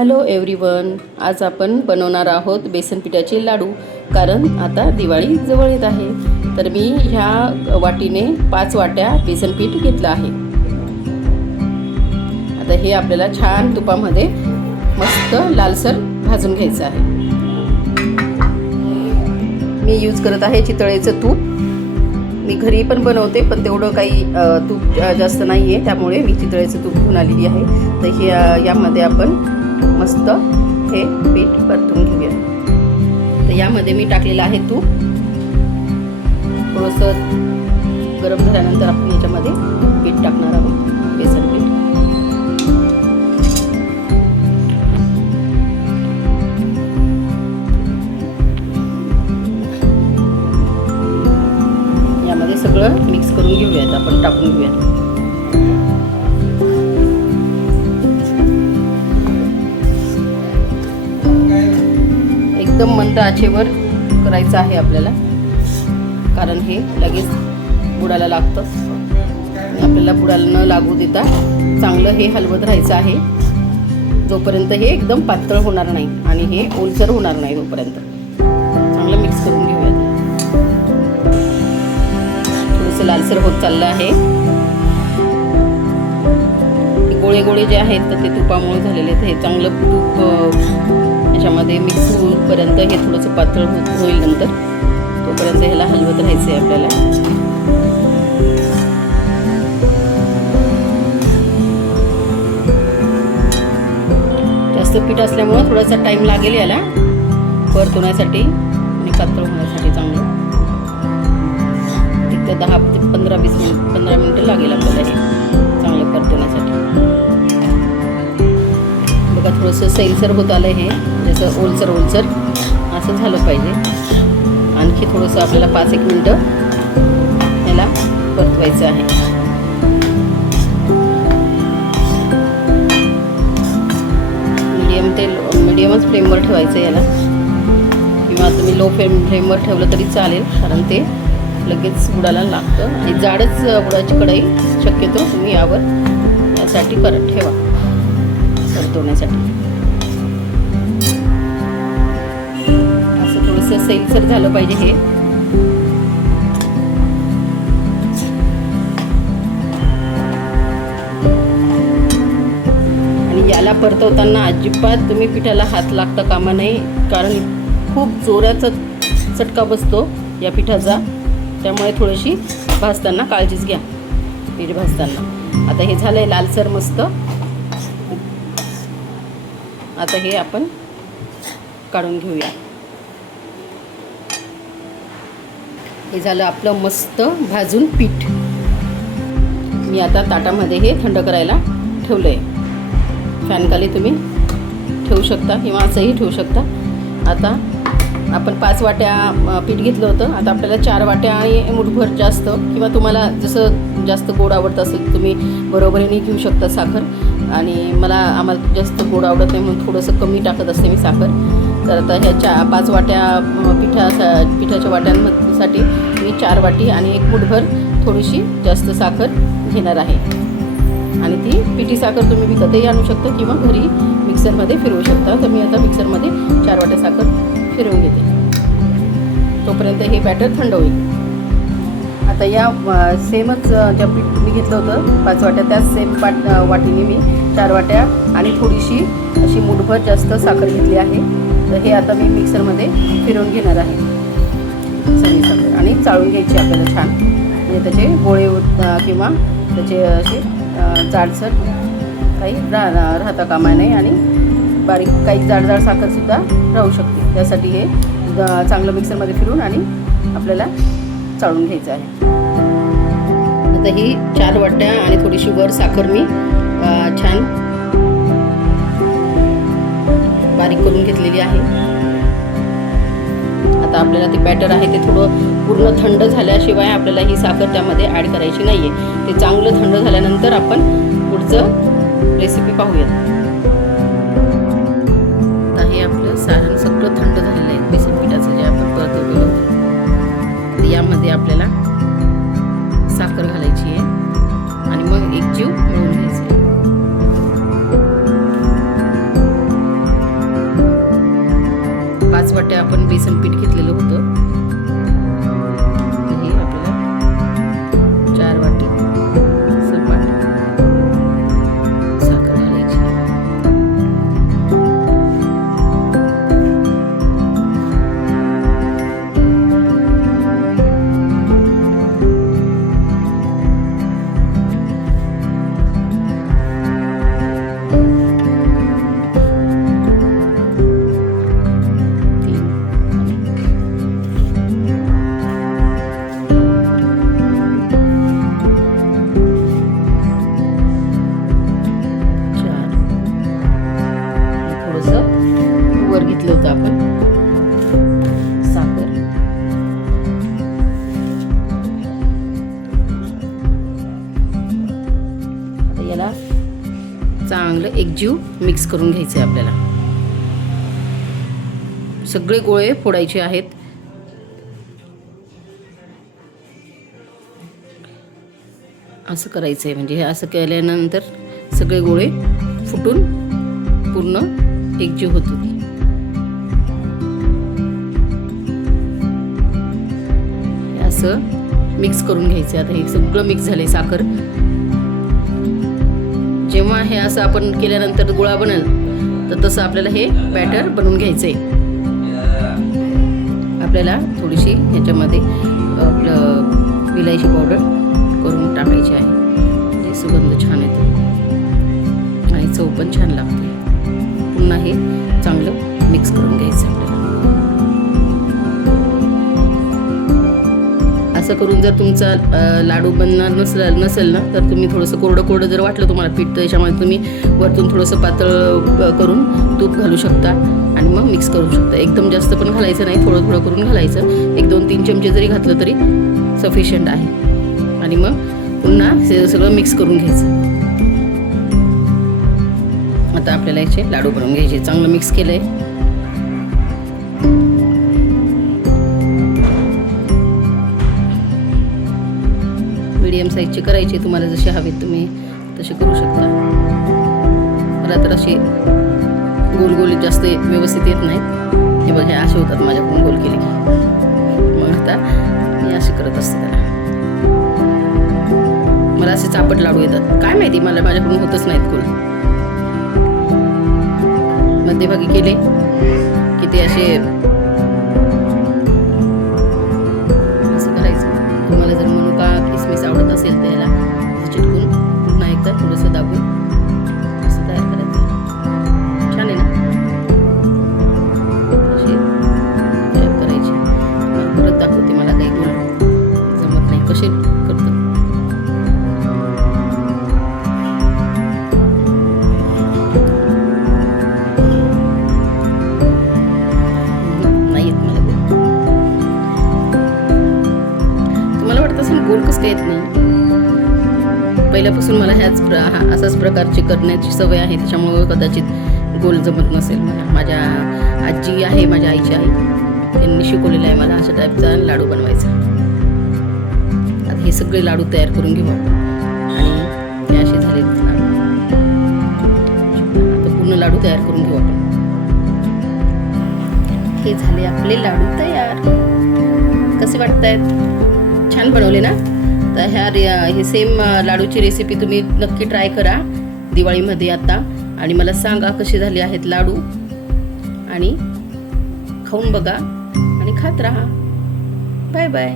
Hello everyone, आज आपण बनवणार आहोत बेसन पिठाचे लाडू. कारण आता दिवाळी जवळ येत आहे. तर मी ह्या वाटीने 5 वाट्या बेसन पीठ घेतलं आहे. आता हे आपल्याला छान तुपामध्ये मस्त लालसर भाजून घ्यायचं आहे. मी यूज करत आहे चितळेचं तूप. मी घरी पण बनवते, पण तेवढं काही तूप जास्त नाही आहे, त्यामुळे मी चितळेचं तूप घेऊन आलेली आहे. तर हे यामध्ये आपण मस्त हे पीठ परतून घेऊया. तर यामध्ये मी टाकलेलं आहे तूप. थोडंसं गरम झाल्यानंतर आपण याच्यामध्ये पीठ टाकणार आहोत, बेसन पीठ. यामध्ये सगळं मिक्स करून घेऊयात, आपण टाकून घेऊयात. एकदम मंद आचेवर करायचं आहे आपल्याला, कारण हे लगेच बुडाला लागतं. आपल्याला बुडाला न लागू देता चांगलं हे हलवत राहायचं आहे, जोपर्यंत हे एकदम पातळ होणार नाही आणि हे ओलसर होणार नाही तोपर्यंत. चांगलं मिक्स करून घेऊयात. थोडंसं लालसर होत चाललं आहे. गोळे गोळे जे आहेत तर ते तुपामुळे झालेले आहेत. हे चांगलं तूप याच्यामध्ये मिक्स होईपर्यंत हे थोडंसं पातळ होईल. नंतर तोपर्यंत ह्याला हलवत राहायचं आहे आपल्याला. जास्त पीठ असल्यामुळे थोडासा टाइम लागेल याला परतवण्यासाठी आणि पातळ होण्यासाठी. चांगलं एक 10 ते 15 मिनिटं लागेल आपल्याला हे चांगलं परतवण्यासाठी. बघा, थोडंसं सैलसर होत आलं हे, जसं ओलसर असं झालं पाहिजे. आणखी थोडंसं आपल्याला 5-1 मिनटं याला परतवायचं आहे. मीडियमच फ्लेमवर ठेवायचं याला, किंवा तुम्ही लो फ्लेमवर ठेवलं तरी चालेल, कारण ते लगेच बुडाला लागतं. आणि जाडच बुडाची कढई शक्यतो तुम्ही यासाठी ठेवा परतवण्यासाठी. असं थोडंसं सैलसर झालं पाहिजे हे. आणि याला परतवताना अजिबात तुम्ही पिठाला हात लागता कामा नये, कारण खूप जोराचा चटका बसतो या पिठाचा. त्यामुळे थोडीशी भाजताना काळजीच घ्या, पीठ भाजताना. आता हे झालंय लालसर मस्त. आता हे आपण काढून घेऊया. हे झालं आपलं मस्त भाजून पीठ. मी आता ताटामध्ये हे थंड करायला ठेवलं आहे. फॅनखाली तुम्ही ठेवू शकता किंवा असंही ठेवू शकता. आता आपण 5 वाट्या पीठ घेतलं होतं. आता आपल्याला 4 वाट्या आणि मुठभर जास्त, किंवा तुम्हाला जसं जास्त गोड आवडत असेल तुम्ही बरोबरीने घेऊ शकता साखर. आणि आम्हाला जास्त गोड आवडत नाही, म्हणून थोडंसं कमी टाकत असते मी साखर. तर आता ह्या 5 वाट्या पिठाच्या वाट्यांसाठी मी 4 वाटी आणि 1 मुठभर थोडीशी जास्त साखर घेणार आहे. आणि ती पिठी साखर तुम्ही विकतही आणू शकता किंवा घरी मिक्सरमध्ये फिरवू शकता. तर मी आता मिक्सरमध्ये 4 वाट्या साखर फिरवून घेते, तोपर्यंत हे बॅटर थंड होईल. आता या सेमच ज्या पीठ मी घेतलं होतं 5 वाट्या, त्याच सेम वाटीने मी 4 वाट्या आणि थोडीशी अशी मुठभर जास्त साखर घेतली आहे. तर हे आता मी मिक्सरमध्ये फिरवून घेणार आहे सगळी साखर, आणि चाळून घ्यायची आपल्याला छान. म्हणजे त्याचे गोळे किंवा त्याचे असे जाडसर काही राहता कामा नये, आणि बारीक काही जाड साखरसुद्धा राहू शकते. त्यासाठी हे चांगलं मिक्सरमध्ये फिरून आणि आपल्याला चाळून घ्यायचं आहे. आता ही 4 वाट्या आणि थोडीशी वर साखर मी छान बारीक करून घेतलेली आहे. आता आपल्याला ते बॅटर आहे ते थोडं पूर्ण थंड झाल्याशिवाय आपल्याला ही साखर त्यामध्ये ॲड करायची नाही आहे. ते चांगलं थंड झाल्यानंतर आपण पुढचं रेसिपी पाहूयात. आता हे आपलं सारण सगळं थंड झालेलं आहे, बेसन पिठाचं जे आपण परतवलेलं होतं. यामध्ये आपल्याला साखर घालायची आहे आणि मग एकजीव मळून घ्यायचं आहे. बेसन पीठ घेतलेलं होतं. हे आपल्याला 4 वाटी सपाट साखर घालायची. वर घेतलं होतं आपण साखर. आता याला चांगलं एकजीव मिक्स करून घ्यायचं आहे आपल्याला. सगळे गोळे फोडायचे आहेत. असं करायचं आहे. म्हणजे हे असं केल्यानंतर सगळे गोळे फुटून पूर्ण एकजीव होतो. असं मिक्स करून घ्यायचं. आता हे सगळं मिक्स झालंय साखर. जेव्हा हे असं आपण केल्यानंतर गोळा बनेल तर तसं आपल्याला हे बॅटर बनवून घ्यायचंय. आपल्याला थोडीशी ह्याच्यामध्ये आपलं विलायची पावडर करून टाकायची आहे. म्हणजे सुगंध छान येतो आणि चव पण छान लागते. पुन्हा हे चांगलं मिक्स करून घ्यायचं आपल्याला. असं करून जर तुमचा लाडू बनणार नसेल ना तर तुम्ही थोडंसं कोरडं जर वाटलं तुम्हाला पीठ तर त्याच्यामध्ये तुम्ही वरतून थोडंसं पातळ करून तूप घालू शकता आणि मग मिक्स करू शकता. एकदम जास्त पण घालायचं नाही, थोडं करून घालायचं. 1-2-3 चमचे जरी घातलं तरी सफिशियंट आहे. आणि मग पुन्हा सगळं मिक्स करून घ्यायचं. आता आपल्याला याचे लाडू बनवून घ्यायचे. चांगलं मिक्स केलंय. मीडियम साईजचे करायचे. तुम्हाला जसे हवेत तुम्ही तसे करू शकता. मला तर असे गोल जास्त व्यवस्थित येत नाहीत. हे बघा, हे असे होतात माझ्याकडून गोल केले की. मग आता मी असे करत असते त्याला. मला असे चापट लाडू येतात. काय माहिती, मला माझ्याकडून होतच नाहीत गोल. मध्यभागी केले की ते असे असं करायचं. तुम्हाला जर मनुका किसमिस आवडत असेल तर याला चिटकून पुन्हा एकदा थोडंसं दाबून असं तयार करायचं. छान आहे ना. असे तयार करायचे. परत दाखवते. मला काही गोल जमत नाही कसे करतात. गोल कसं येत नाही. पहिल्यापासून मला असाच प्रकारची करण्याची सवय आहे. त्याच्यामुळे कदाचित गोल जमत नसेल मला. माझ्या आजी आहे, माझ्या आईची आई, त्यांनी शिकवलेलं आहे मला अशा टाईपचा लाडू बनवायचा. आता हे सगळे लाडू तयार करून घेऊ आणि हे असे झाले लाडू. आता पूर्ण लाडू तयार करून घेऊ आपण. हे झाले आपले लाडू तयार. कसे वाटतायत? छान बनवले ना. तर हे सेम लाडूची रेसिपी तुम्ही नक्की ट्राय करा दिवाळीमध्ये आता. आणि मला सांगा कसे झाले आहेत लाडू. आणि खाऊन बघा आणि खात राहा. Bye bye.